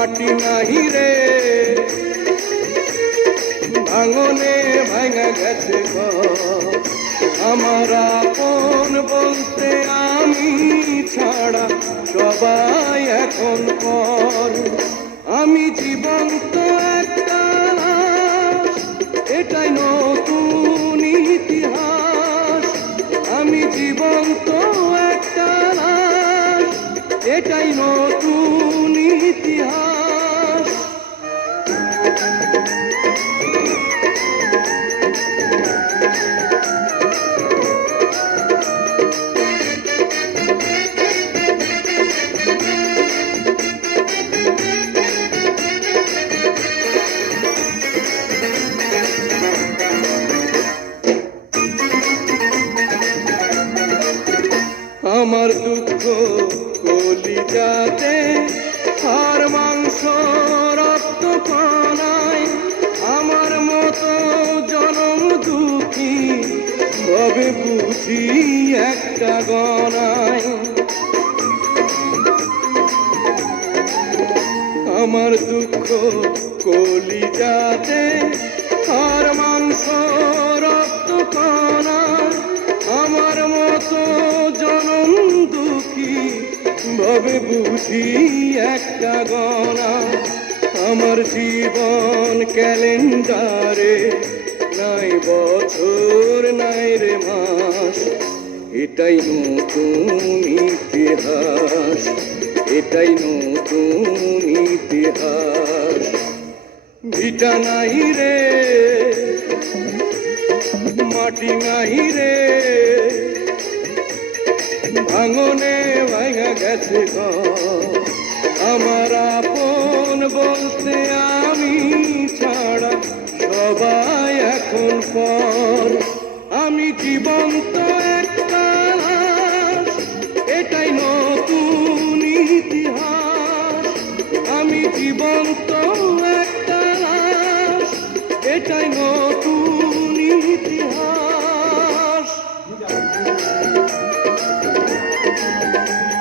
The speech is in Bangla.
মাটি নাহি রে, ভাঙনে ভাঙা গেছে ঘর। আমার আপন বলতে আমি ছাড়া সবাই এখন পর। আমি জীবন্ত একটা লাশ, এটাই নতুন ইতিহাস। আমি জীবন্ত একটা লাশ, এটাই নতুন ইতিহাস। আমার দুঃখ কলিজাতে, হাড় মাংস রক্ত কণায়। আমার মতো জনম দুঃখী তবে বুঝি একটা গণায়। আমার দুঃখ কলিজাতে, হাড় মাংস রক্ত কণায়। আমার মতো জনম দুঃখী ভাবে বুঝি একটা গণা। আমার জীবন ক্যালেন্ডারে নাই বছর নাই রে মাস, এটাই নতুন ইতিহাস, এটাই নতুন ইতিহাস। ভিটা নাই রে, মাটি নাই রে, ভাঙনে ভাঙা গেছে ঘর। আমার আপন বলতে আমি ছাড়া সবাই এখন পর। আমি জীবন্ত